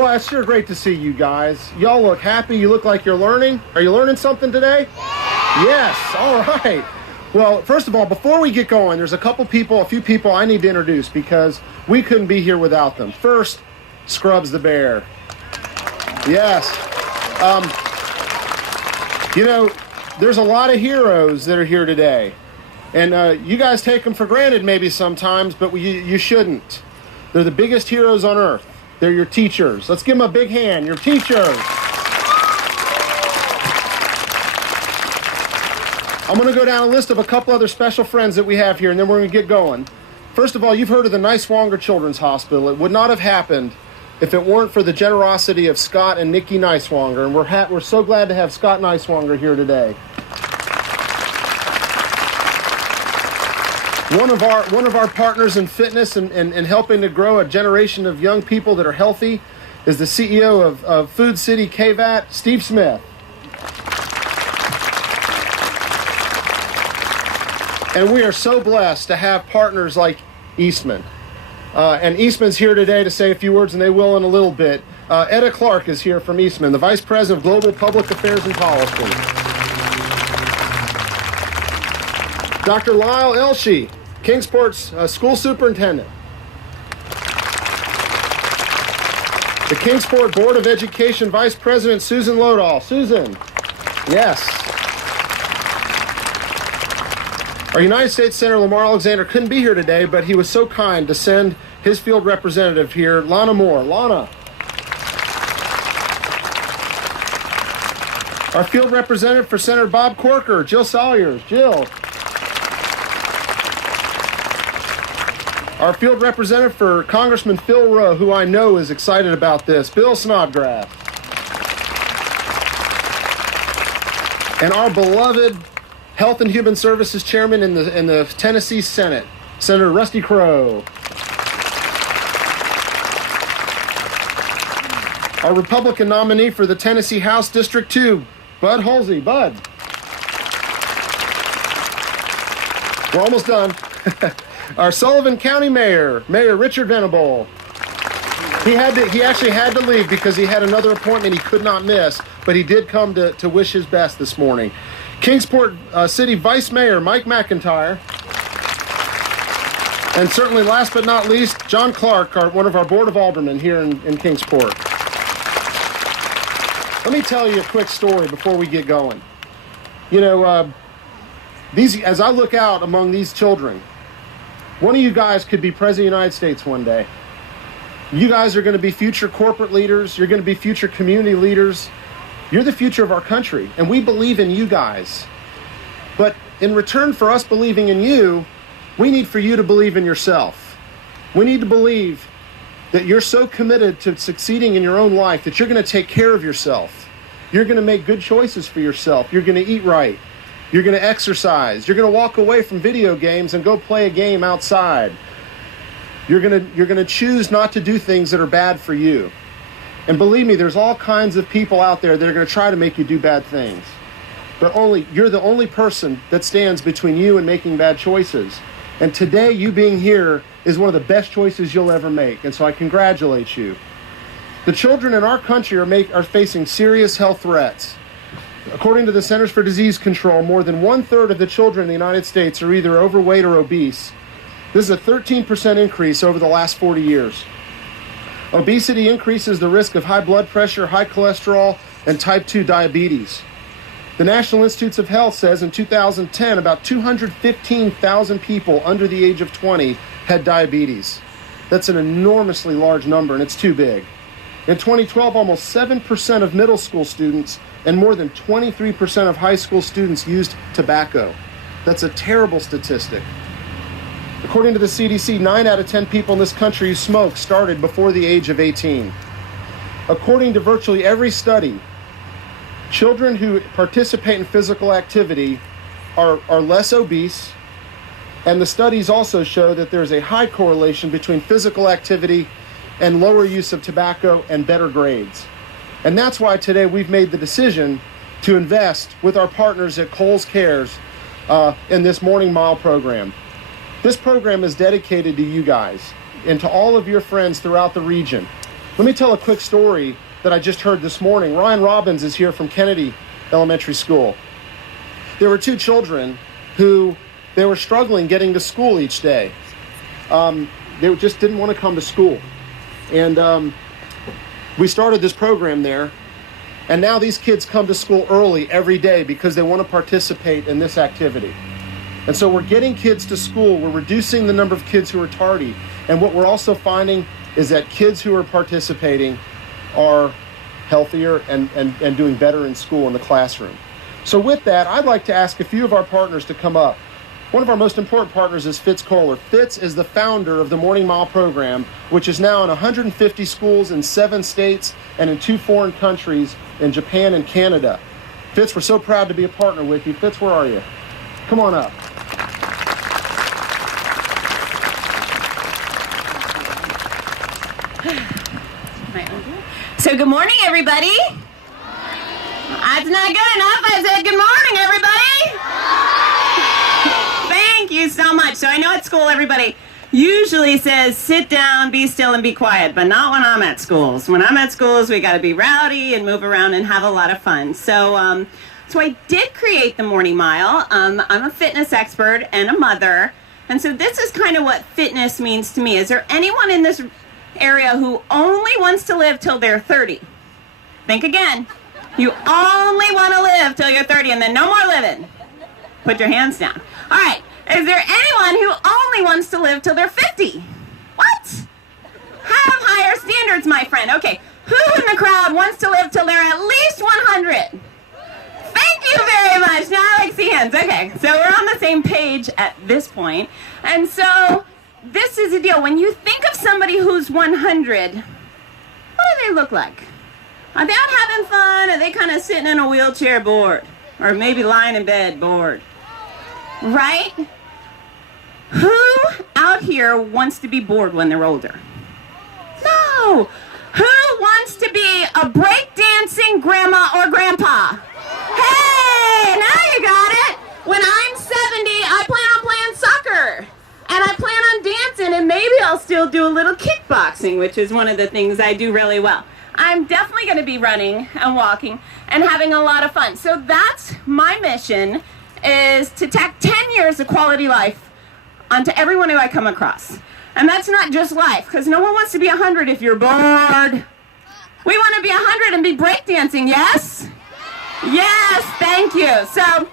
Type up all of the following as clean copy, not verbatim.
Well, it's sure great to see you guys. Y'all look happy. You look like you're learning. Are you learning something today? Yes. All right. Well, first of all, before we get going, there's a few people I need to introduce because we couldn't be here without them. First, Scrubs the Bear. Yes. There's a lot of heroes that are here today. And you guys take them for granted maybe sometimes, but you shouldn't. They're the biggest heroes on earth. They're your teachers. Let's give them a big hand. Your teachers. I'm going to go down a list of a couple other special friends that we have here, and then we're going to get going. First of all, you've heard of the Niswonger Children's Hospital. It would not have happened if it weren't for the generosity of Scott and Nikki Niswonger, and we're so glad to have Scott Niswonger here today. One of our partners in fitness and helping to grow a generation of young people that are healthy is the CEO of Food City KVAT, Steve Smith. And we are so blessed to have partners like Eastman. And Eastman's here today to say a few words, and they will in a little bit. Etta Clark is here from Eastman, the Vice President of Global Public Affairs and Policy. Dr. Lyle Elshie, Kingsport's school superintendent. The Kingsport Board of Education Vice President, Susan Lodahl. Susan, yes. Our United States Senator Lamar Alexander couldn't be here today, but he was so kind to send his field representative here, Lana Moore. Lana. Our field representative for Senator Bob Corker, Jill Salyers. Jill. Our field representative for Congressman Phil Rowe, who I know is excited about this, Bill Snodgrass. And our beloved Health and Human Services Chairman in the Tennessee Senate, Senator Rusty Crowe. Our Republican nominee for the Tennessee House District 2, Bud Halsey. Bud. We're almost done. Our Sullivan County Mayor, Mayor Richard Venable. He actually had to leave because he had another appointment he could not miss, but he did come to wish his best this morning. Kingsport City Vice Mayor Mike McIntyre. And certainly last but not least, John Clark, one of our Board of Aldermen here in Kingsport. Let me tell you a quick story before we get going. As I look out among these children, one of you guys could be President of the United States one day. You guys are going to be future corporate leaders. You're going to be future community leaders. You're the future of our country, and we believe in you guys. But in return for us believing in you, we need for you to believe in yourself. We need to believe that you're so committed to succeeding in your own life that you're going to take care of yourself. You're going to make good choices for yourself. You're going to eat right. You're going to exercise. You're going to walk away from video games and go play a game outside. You're going to choose not to do things that are bad for you. And believe me, there's all kinds of people out there that are going to try to make you do bad things. But you're the only person that stands between you and making bad choices. And today, you being here is one of the best choices you'll ever make. And so I congratulate you. The children in our country are facing serious health threats. According to the Centers for Disease Control, more than 1/3 of the children in the United States are either overweight or obese. This is a 13% increase over the last 40 years. Obesity increases the risk of high blood pressure, high cholesterol, and type 2 diabetes. The National Institutes of Health says in 2010, about 215,000 people under the age of 20 had diabetes. That's an enormously large number, and it's too big. In 2012, almost 7% of middle school students and more than 23% of high school students used tobacco. That's a terrible statistic. According to the CDC, 9 out of 10 people in this country who smoke started before the age of 18. According to virtually every study, children who participate in physical activity are less obese, and the studies also show that there's a high correlation between physical activity and lower use of tobacco and better grades. And that's why today we've made the decision to invest with our partners at Kohl's Cares in this Morning Mile program. This program is dedicated to you guys and to all of your friends throughout the region Let me tell a quick story that I just heard this morning. Ryan Robbins is here from Kennedy Elementary School. There were two children who they were struggling getting to school each day. They just didn't want to come to school. And we started this program there. And now these kids come to school early every day because they want to participate in this activity. And so we're getting kids to school. We're reducing the number of kids who are tardy. And what we're also finding is that kids who are participating are healthier and doing better in school in the classroom. So with that, I'd like to ask a few of our partners to come up. One of our most important partners is Kohl. Fitz is the founder of the Morning Mile program, which is now in 150 schools in 7 states and in 2 foreign countries in Japan and Canada. Fitz, we're so proud to be a partner with you. Fitz, where are you? Come on up. So good morning, everybody. That's not good enough. I said good morning, everybody. Thank you so much. So I know at school everybody usually says sit down, be still, and be quiet, but not when I'm at schools. When I'm at schools, we got to be rowdy and move around and have a lot of fun. So I did create the Morning Mile. I'm a fitness expert and a mother, and so this is kind of what fitness means to me. Is there anyone in this area who only wants to live till they're 30? Think again. You only want to live till you're 30 and then no more living. Put your hands down. All right. Is there anyone who only wants to live till they're 50? What? Have higher standards, my friend. Okay. Who in the crowd wants to live till they're at least 100? Thank you very much. Now I like to see hands. Okay. So we're on the same page at this point. And so this is the deal. When you think of somebody who's 100, what do they look like? Are they out having fun? Are they kind of sitting in a wheelchair bored? Or maybe lying in bed bored? Right? Who out here wants to be bored when they're older? No. Who wants to be a breakdancing grandma or grandpa? Hey, now you got it. When I'm 70, I plan on playing soccer. And I plan on dancing, and maybe I'll still do a little kickboxing, which is one of the things I do really well. I'm definitely going to be running and walking and having a lot of fun. So that's my mission, is to tack 10 years of quality life onto everyone who I come across. And that's not just life, because no one wants to be 100 if you're bored. We want to be 100 and be breakdancing, yes? Yes, thank you. So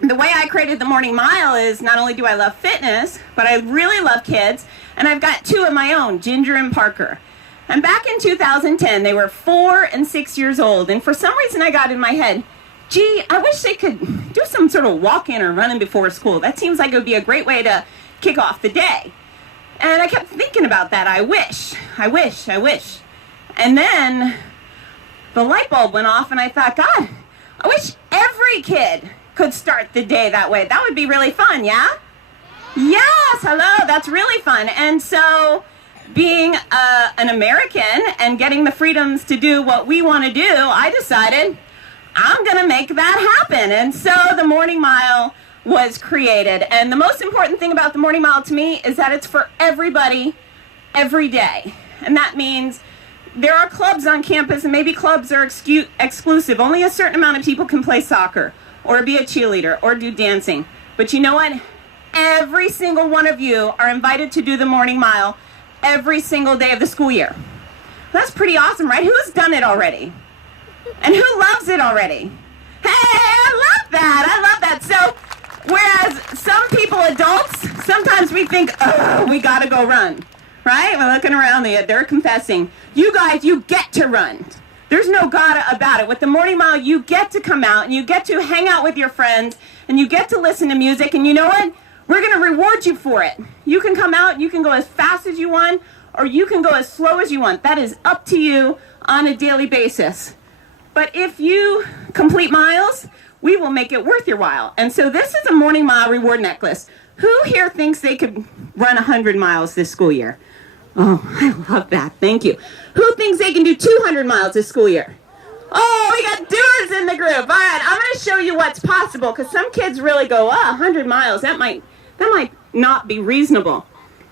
the way I created the Morning Mile is not only do I love fitness, but I really love kids, and I've got 2 of my own, Ginger and Parker. And back in 2010, they were 4 and 6 years old, and for some reason I got in my head, gee, I wish they could do some sort of walk-in or running before school. That seems like it would be a great way to kick off the day. And I kept thinking about that. I wish. And then the light bulb went off, and I thought, God, I wish every kid could start the day that way. That would be really fun, yeah? Yes, hello, that's really fun. And so being an American and getting the freedoms to do what we want to do, I decided I'm going to make that happen. And so the Morning Mile was created. And the most important thing about the Morning Mile to me is that it's for everybody, every day. And that means there are clubs on campus, and maybe clubs are exclusive. Only a certain amount of people can play soccer or be a cheerleader or do dancing. But you know what? Every single one of you are invited to do the Morning Mile every single day of the school year. That's pretty awesome, right? Who's done it already? And who loves it already? Hey, I love that. So, whereas some people, adults, sometimes we think, oh, we gotta go run, right? We're looking around, they're confessing. You guys, you get to run. There's no gotta about it. With the Morning Mile, you get to come out, and you get to hang out with your friends, and you get to listen to music, and you know what? We're going to reward you for it. You can come out, you can go as fast as you want, or you can go as slow as you want. That is up to you on a daily basis. But if you complete miles, we will make it worth your while. And so this is a Morning Mile reward necklace. Who here thinks they could run 100 miles this school year? Oh, I love that. Thank you. Who thinks they can do 200 miles this school year? Oh, we got doers in the group. All right, I'm going to show you what's possible, because some kids really go, 100 miles, that might not be reasonable.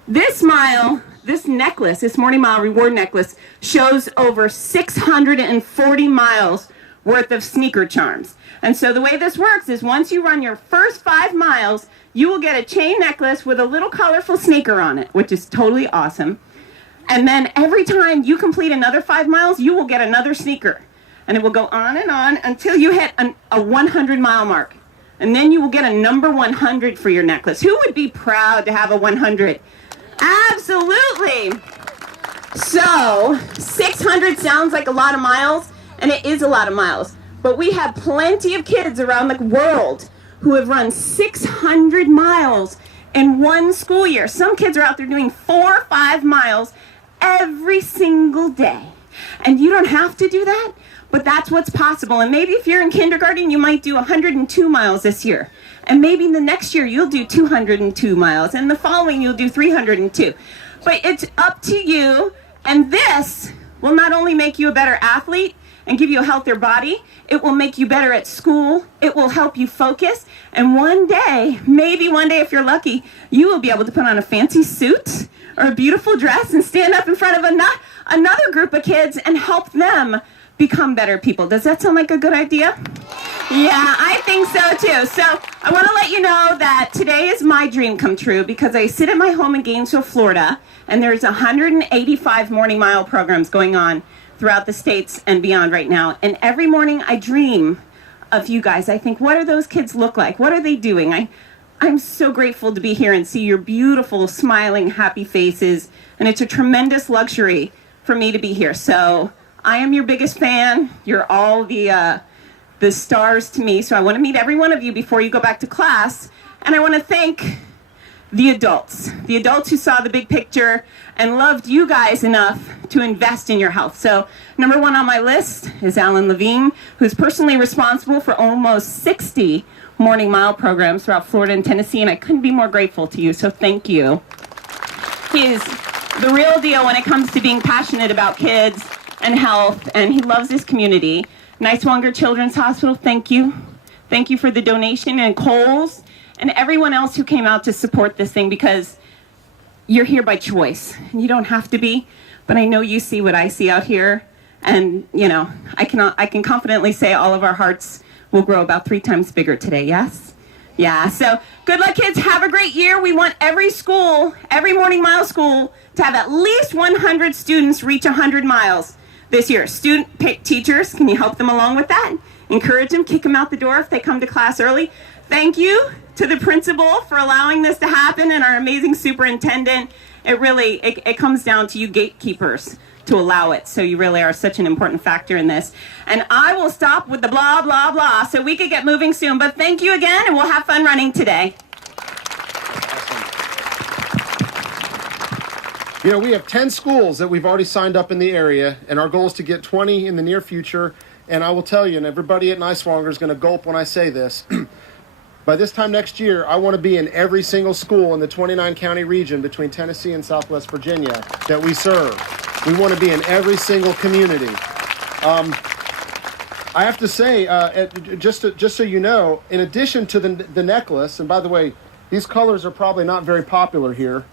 This mile this necklace, this Morning Mile Reward necklace, shows over 640 miles worth of sneaker charms. And so the way this works is once you run your first 5 miles, you will get a chain necklace with a little colorful sneaker on it, which is totally awesome. And then every time you complete another 5 miles, you will get another sneaker. And it will go on until you hit a 100-mile mark. And then you will get a number 100 for your necklace. Who would be proud to have a 100? Absolutely. So 600 sounds like a lot of miles, and it is a lot of miles. But we have plenty of kids around the world who have run 600 miles in one school year. Some kids are out there doing 4 or 5 miles every single day. And you don't have to do that, but that's what's possible. And maybe if you're in kindergarten, you might do 102 miles this year. And maybe the next year you'll do 202 miles. And the following you'll do 302. But it's up to you. And this will not only make you a better athlete and give you a healthier body, it will make you better at school. It will help you focus. And one day, maybe one day if you're lucky, you will be able to put on a fancy suit or a beautiful dress and stand up in front of another group of kids and help them become better people. Does that sound like a good idea? Yeah, I think so too. So I want to let you know that today is my dream come true because I sit at my home in Gainesville, Florida, and there's 185 Morning Mile programs going on throughout the states and beyond right now. And every morning I dream of you guys. I think, what do those kids look like? What are they doing? I'm so grateful to be here and see your beautiful, smiling, happy faces. And it's a tremendous luxury for me to be here. So I am your biggest fan. You're all the stars to me. So I want to meet every one of you before you go back to class. And I want to thank the adults who saw the big picture and loved you guys enough to invest in your health. So number 1 on my list is Alan Levine, who's personally responsible for almost 60 Morning Mile programs throughout Florida and Tennessee, and I couldn't be more grateful to you, so thank you. He is the real deal when it comes to being passionate about kids and health, and he loves this community. Niswonger Children's Hospital, thank you. Thank you for the donation, and Kohl's, and everyone else who came out to support this thing, because you're here by choice. You don't have to be, but I know you see what I see out here, and you know, I can confidently say all of our hearts will grow about 3 times bigger today, yes? Yeah, so good luck, kids. Have a great year. We want every school, every Morning Mile school, to have at least 100 students reach 100 miles this year. Teachers, can you help them along with that? Encourage them, kick them out the door if they come to class early. Thank you to the principal for allowing this to happen and our amazing superintendent. It comes down to you gatekeepers to allow it. So you really are such an important factor in this. And I will stop with the blah, blah, blah so we could get moving soon. But thank you again, and we'll have fun running today. You know, we have 10 schools that we've already signed up in the area, and our goal is to get 20 in the near future. And I will tell you, and everybody at Niswonger is going to gulp when I say this, by this time next year, I want to be in every single school in the 29-county region between Tennessee and Southwest Virginia that we serve. We want to be in every single community. I have to say, just so you know, in addition to the necklace, and by the way, these colors are probably not very popular here,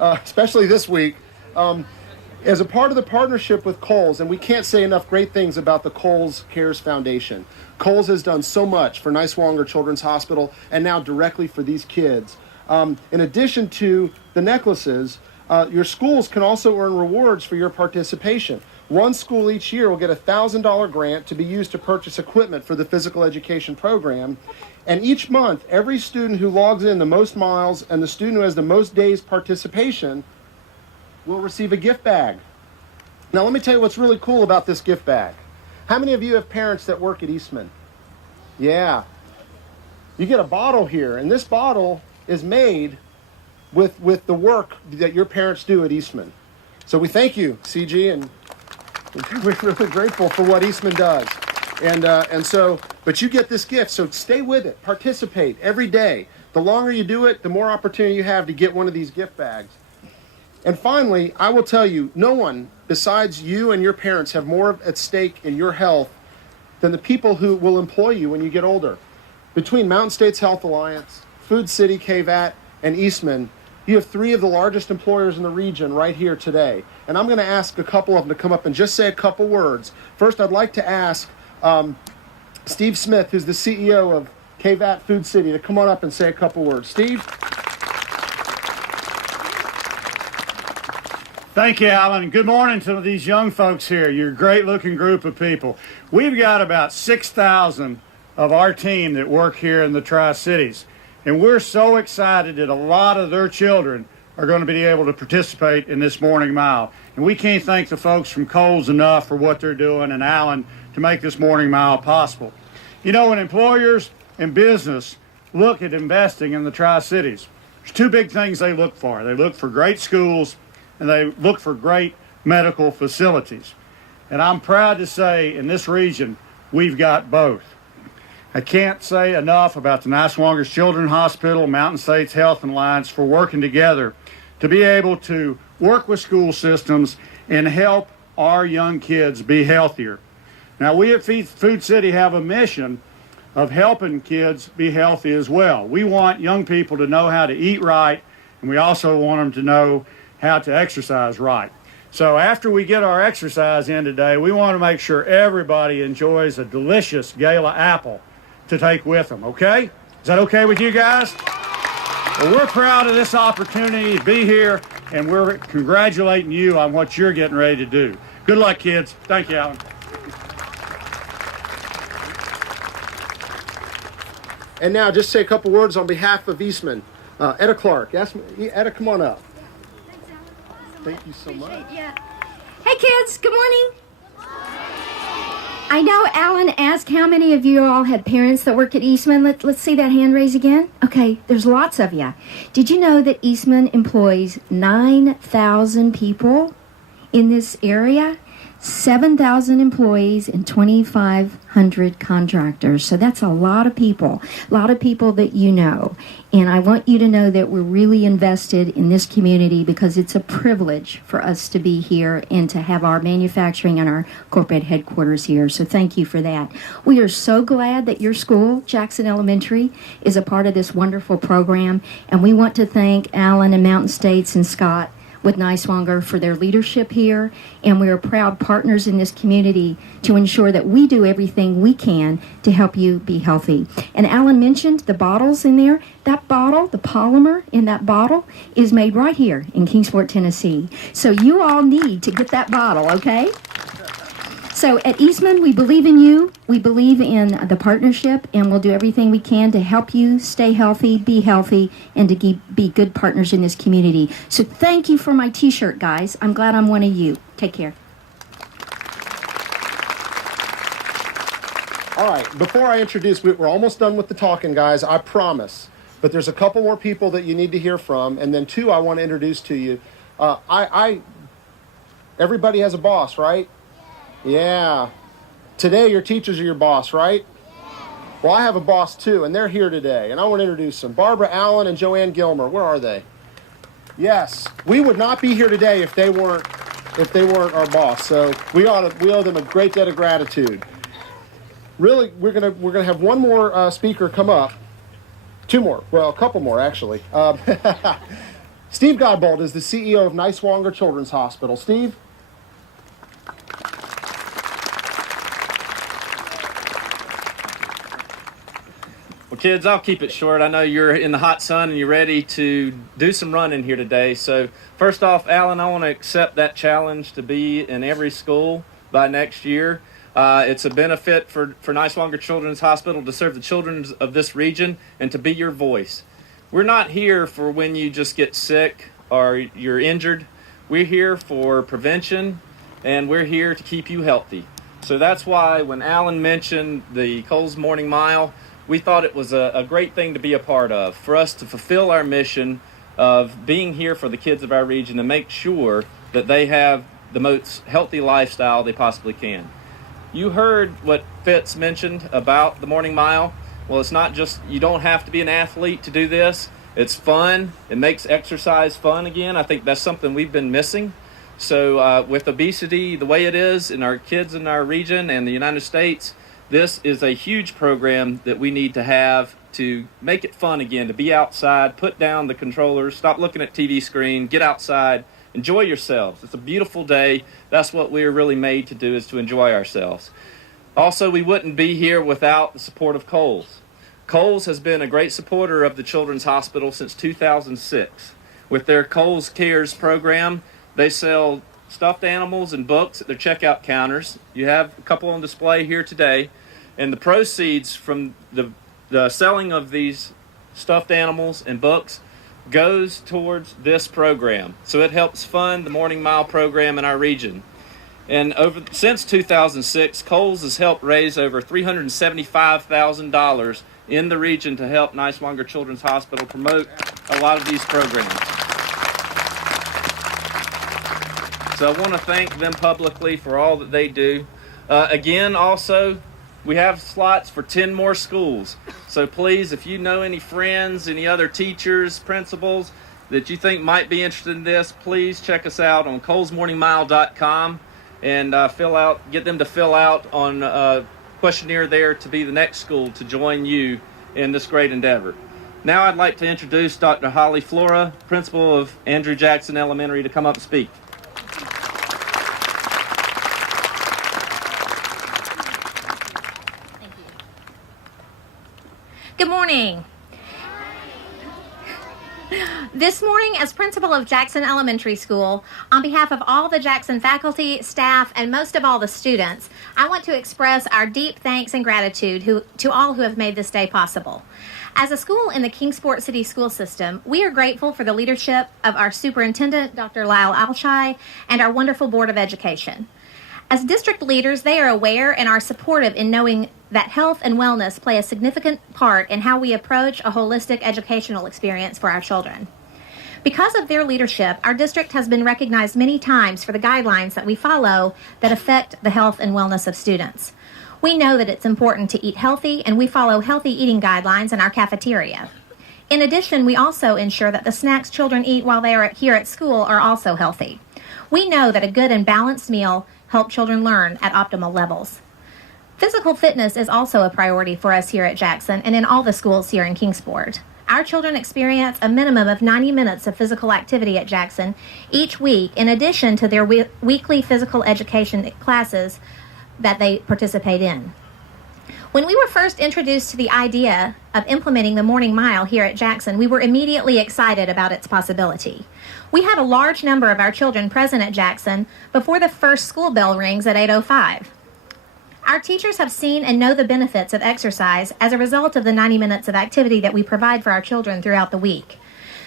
especially this week, as a part of the partnership with Kohl's, and we can't say enough great things about the Kohl's Cares Foundation. Kohl's has done so much for Niswonger Children's Hospital and now directly for these kids. In addition to the necklaces, your schools can also earn rewards for your participation. One school each year will get a $1,000 grant to be used to purchase equipment for the physical education program. And each month, every student who logs in the most miles and the student who has the most days participation will receive a gift bag. Now, let me tell you what's really cool about this gift bag. How many of you have parents that work at Eastman? Yeah. You get a bottle here, and this bottle is made with the work that your parents do at Eastman. So we thank you, CG, and we're really grateful for what Eastman does. But you get this gift, so stay with it. Participate every day. The longer you do it, the more opportunity you have to get one of these gift bags. And finally, I will tell you, no one besides you and your parents have more at stake in your health than the people who will employ you when you get older. Between Mountain States Health Alliance, Food City, KVAT, and Eastman, You have three of the largest employers in the region right here today. And I'm going to ask a couple of them to come up and just say a couple words. First, I'd like to ask Steve Smith, who's the CEO of KVAT Food City, to come on up and say a couple words. Steve? Thank you, Alan. Good morning to these young folks here. You're a great-looking group of people. We've got about 6,000 of our team that work here in the Tri-Cities. And we're so excited that a lot of their children are going to be able to participate in this morning mile. And we can't thank the folks from Kohl's enough for what they're doing and Alan to make this morning mile possible. You know, when employers and business look at investing in the Tri-Cities, there's two big things they look for. They look for great schools and they look for great medical facilities. And I'm proud to say in this region, we've got both. I can't say enough about the Niswonger Children's Hospital, Mountain States Health and Alliance for working together to be able to work with school systems and help our young kids be healthier. Now, we at Food City have a mission of helping kids be healthy as well. We want young people to know how to eat right, and we also want them to know how to exercise right. So after we get our exercise in today, we want to make sure everybody enjoys a delicious Gala apple to take with them, okay? Is that okay with you guys? Well, we're proud of this opportunity to be here, and we're congratulating you on what you're getting ready to do. Good luck, kids. Thank you, Alan. And now just say a couple words on behalf of Eastman. Etta Clark. Etta, come on up. Thank you so much. Hey kids, good morning. I know Alan asked how many of you all had parents that work at Eastman. Let's see that hand raise again. Okay, there's lots of you. Did you know that Eastman employs 9,000 people in this area? 7,000 employees and 2,500 contractors. So that's a lot of people that you know. And I want you to know that we're really invested in this community because it's a privilege for us to be here and to have our manufacturing and our corporate headquarters here. So thank you for that. We are so glad that your school, Jackson Elementary, is a part of this wonderful program. And we want to thank Alan and Mountain States and Scott with Niswonger for their leadership here, and we are proud partners in this community to ensure that we do everything we can to help you be healthy. And Alan mentioned the bottles in there. That bottle, the polymer in that bottle, is made right here in Kingsport, Tennessee. So you all need to get that bottle, okay? So at Eastman, we believe in you, we believe in the partnership, and we'll do everything we can to help you stay healthy, and to be good partners in this community. So thank you for my t-shirt, guys. I'm glad I'm one of you. Take care. All right, before I introduce, we're almost done with the talking, guys, I promise. But there's a couple more people that you need to hear from, and then two I want to introduce to you. Everybody has a boss, right? Yeah. Today, your teachers are your boss, right? Well, I have a boss, too, and they're here today, and I want to introduce them. Barbara Allen and Joanne Gilmer. Where are they? Yes. We would not be here today if they weren't our boss, so we owe them a great debt of gratitude. Really, we're gonna have one more speaker come up. Two more. Well, a couple more, actually. Steve Godbold is the CEO of Niswonger Children's Hospital. Steve? Well, kids, I'll keep it short. I know you're in the hot sun and you're ready to do some running here today. So first off, Alan, I want to accept that challenge to be in every school by next year. It's a benefit for Niswonger Children's Hospital to serve the children of this region and to be your voice. We're not here for when you just get sick or you're injured. We're here for prevention, and we're here to keep you healthy. So that's why when Alan mentioned the Kohl's Morning Mile, we thought it was a great thing to be a part of, for us to fulfill our mission of being here for the kids of our region and make sure that they have the most healthy lifestyle they possibly can. You heard what Fitz mentioned about the morning mile. Well, it's not just, you don't have to be an athlete to do this. It's fun. It makes exercise fun again. I think that's something we've been missing. So with obesity the way it is in our kids in our region and the United States, this is a huge program that we need to have to make it fun again, to be outside, put down the controllers, stop looking at TV screen, get outside, enjoy yourselves. It's a beautiful day. That's what we're really made to do, is to enjoy ourselves. Also, we wouldn't be here without the support of Kohl's. Kohl's has been a great supporter of the Children's Hospital since 2006. With their Kohl's Cares program, they sell stuffed animals and books at their checkout counters. You have a couple on display here today. And the proceeds from the selling of these stuffed animals and books goes towards this program. So it helps fund the Morning Mile program in our region. And since 2006, Kohl's has helped raise over $375,000 in the region to help Niswonger Children's Hospital promote a lot of these programs. So I want to thank them publicly for all that they do. Again, also, we have slots for 10 more schools. So please, if you know any friends, any other teachers, principals that you think might be interested in this, please check us out on colesmorningmile.com and get them to fill out on a questionnaire there to be the next school to join you in this great endeavor. Now I'd like to introduce Dr. Holly Flora, principal of Andrew Jackson Elementary, to come up and speak. Good morning. This morning, as principal of Jackson Elementary School, on behalf of all the Jackson faculty, staff, and most of all the students, I want to express our deep thanks and gratitude to all who have made this day possible. As a school in the Kingsport City School System, we are grateful for the leadership of our superintendent, Dr. Lyle Alshai, and our wonderful Board of Education. As district leaders, they are aware and are supportive in knowing that health and wellness play a significant part in how we approach a holistic educational experience for our children. Because of their leadership, our district has been recognized many times for the guidelines that we follow that affect the health and wellness of students. We know that it's important to eat healthy, and we follow healthy eating guidelines in our cafeteria. In addition, we also ensure that the snacks children eat while they are here at school are also healthy. We know that a good and balanced meal help children learn at optimal levels. Physical fitness is also a priority for us here at Jackson and in all the schools here in Kingsport. Our children experience a minimum of 90 minutes of physical activity at Jackson each week, in addition to their weekly physical education classes that they participate in. When we were first introduced to the idea of implementing the Morning Mile here at Jackson, we were immediately excited about its possibility. We had a large number of our children present at Jackson before the first school bell rings at 8:05. Our teachers have seen and know the benefits of exercise as a result of the 90 minutes of activity that we provide for our children throughout the week.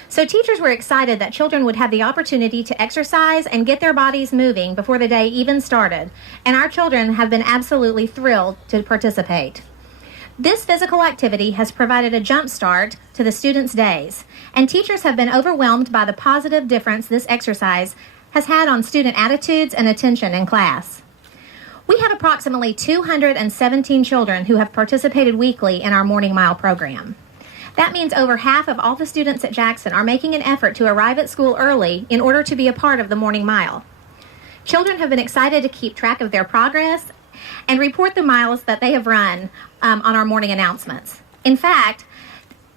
So teachers were excited that children would have the opportunity to exercise and get their bodies moving before the day even started, and our children have been absolutely thrilled to participate. This physical activity has provided a jump start to the students' days, and teachers have been overwhelmed by the positive difference this exercise has had on student attitudes and attention in class. We have approximately 217 children who have participated weekly in our Morning Mile program. That means over half of all the students at Jackson are making an effort to arrive at school early in order to be a part of the Morning Mile. Children have been excited to keep track of their progress and report the miles that they have run on our morning announcements. In fact,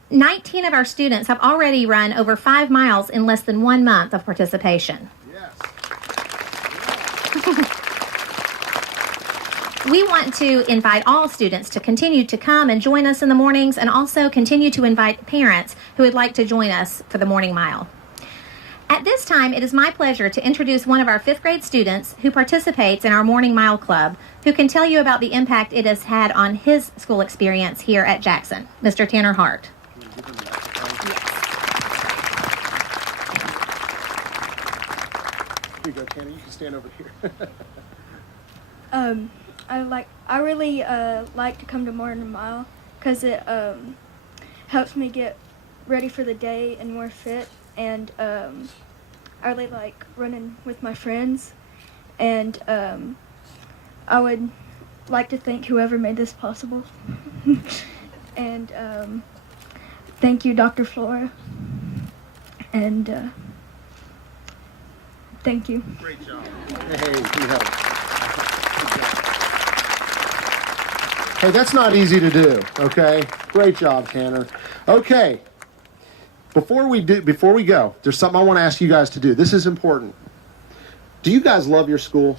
19 of our students have already run over 5 miles in less than 1 month of participation. Yes. We want to invite all students to continue to come and join us in the mornings, and also continue to invite parents who would like to join us for the Morning Mile. At this time, it is my pleasure to introduce one of our 5th grade students who participates in our Morning Mile Club, who can tell you about the impact it has had on his school experience here at Jackson, Mr. Tanner Hart. Here you go, Tanner. You can stand over here. I really like to come to Morning Mile because it helps me get ready for the day and more fit, and I really like running with my friends, and I would like to thank whoever made this possible. And thank you, Dr. Flora, and thank you. Great job. Hey, you helped. Hey, that's not easy to do, okay? Great job, Tanner. Okay. Before we go, there's something I want to ask you guys to do. This is important. Do you guys love your school?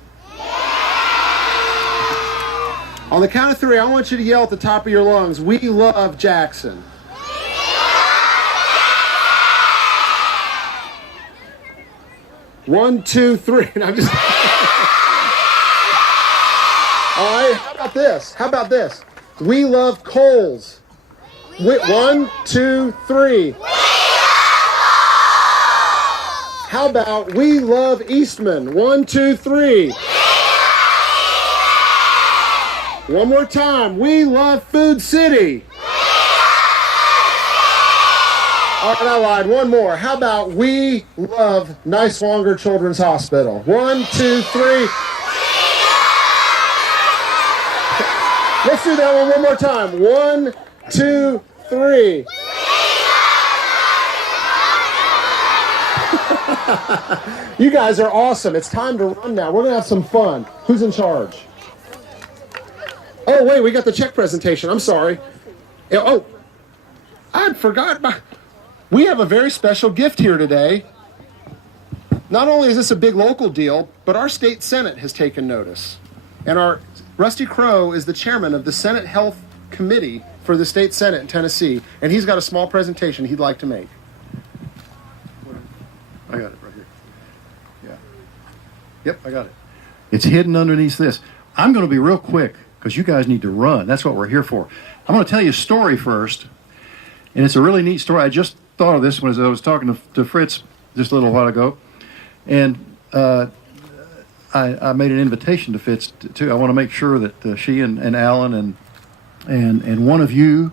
On the count of 3, I want you to yell at the top of your lungs, "We love Jackson." One, two, three. And I'm just. All right. How about this? We love Kohls. 1, 2, 3. How about we love Eastman? 1, 2, 3. One more time. We love Food City. All right, I lied. One more. How about we love Niswonger Children's Hospital? 1, 2, 3. Let's do that one more time. 1, 2, 3. You guys are awesome. It's time to run now. We're going to have some fun. Who's in charge? Oh, wait, we got the check presentation. I'm sorry. Oh, I forgot. We have a very special gift here today. Not only is this a big local deal, but our state Senate has taken notice. And our Rusty Crow is the chairman of the Senate Health Committee for the state Senate in Tennessee, and he's got a small presentation he'd like to make. I got it right here. Yeah. Yep, I got it. It's hidden underneath this. I'm going to be real quick because you guys need to run. That's what we're here for. I'm going to tell you a story first, and it's a really neat story. I just thought of this when I was talking to Fritz just a little while ago, and I made an invitation to Fitz too. I want to make sure that she and Alan and one of you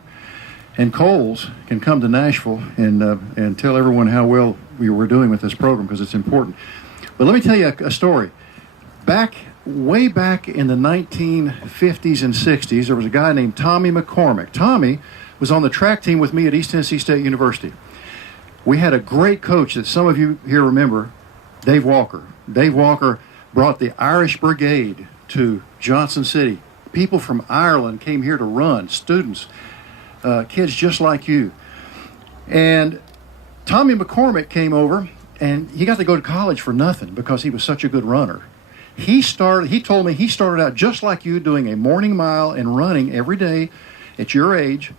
and Kohl's can come to Nashville and tell everyone how well we were doing with this program because it's important. But let me tell you a story. Way back in the 1950s and 60s, there was a guy named Tommy McCormick. Tommy was on the track team with me at East Tennessee State University. We had a great coach that some of you here remember, Dave Walker. Dave Walker brought the Irish Brigade to Johnson City. People from Ireland came here to run, students, kids just like you. And Tommy McCormick came over, and he got to go to college for nothing because he was such a good runner. He told me he started out just like you, doing a morning mile and running every day at your age.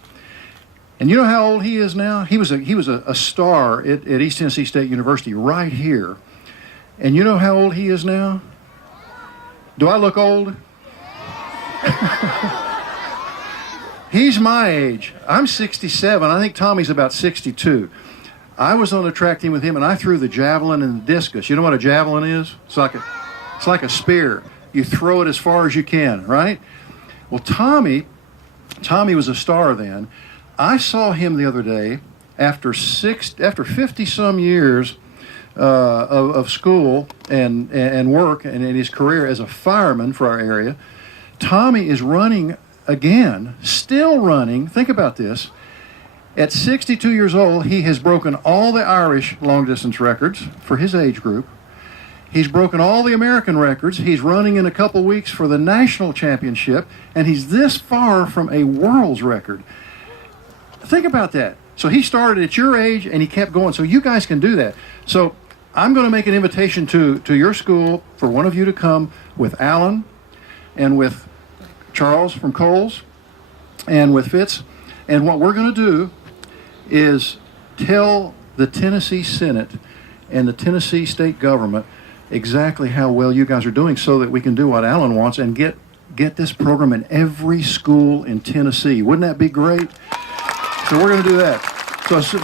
And you know how old he is now? He was a star at East Tennessee State University right here. And you know how old he is now? Do I look old? He's my age. I'm 67. I think Tommy's about 62. I was on the track team with him, and I threw the javelin and the discus. You know what a javelin is? It's like a spear. You throw it as far as you can, right? Well, Tommy was a star then. I saw him the other day after 50-some years of school and work and in his career as a fireman for our area. Tommy is running again, still running. Think about this. At 62 years old, he has broken all the Irish long-distance records for his age group. He's broken all the American records. He's running in a couple weeks for the national championship, and he's this far from a world's record. Think about that. So he started at your age, and he kept going. So you guys can do that. So I'm going to make an invitation to your school for one of you to come with Alan and with Charles from Kohl's and with Fitz. And what we're going to do is tell the Tennessee Senate and the Tennessee state government exactly how well you guys are doing so that we can do what Alan wants and get this program in every school in Tennessee. Wouldn't that be great? So we're going to do that.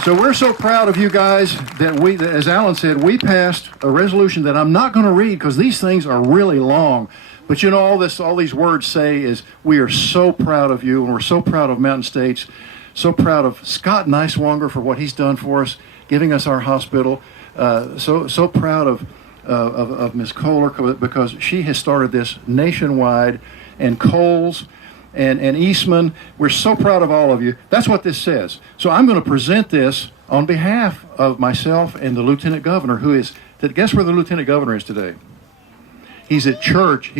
So we're so proud of you guys that as Alan said, we passed a resolution that I'm not going to read because these things are really long. But you know, all these words say is we are so proud of you, and we're so proud of Mountain States, so proud of Scott Niswonger for what he's done for us, giving us our hospital. So proud of Ms. Kohl because she has started this nationwide, and Kohl's and Eastman. We're so proud of all of you. That's what this says. So I'm going to present this on behalf of myself and the Lieutenant Governor, guess where the Lieutenant Governor is today? He's at church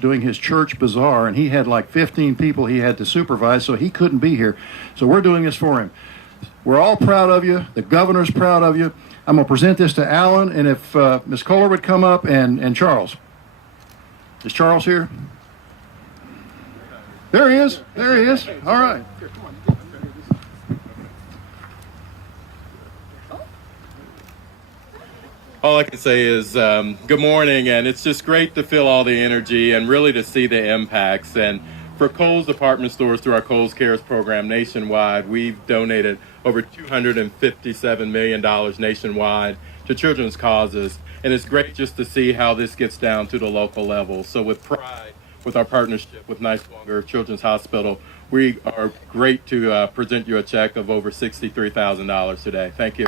doing his church bazaar, and he had like 15 people he had to supervise, so he couldn't be here. So we're doing this for him. We're all proud of you. The governor's proud of you. I'm going to present this to Alan, and if Ms. Kohler would come up, and Charles. Is Charles here? There he is. There he is. All right. All I can say is good morning, and it's just great to feel all the energy and really to see the impacts. And for Kohl's department stores through our Kohl's Cares program nationwide, we've donated over $257 million nationwide to children's causes. And it's great just to see how this gets down to the local level. So with pride, with our partnership with Niswonger Children's Hospital, we are great to present you a check of over $63,000 today. Thank you.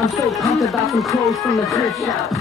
I'm so pumped about some clothes from the thrift shop.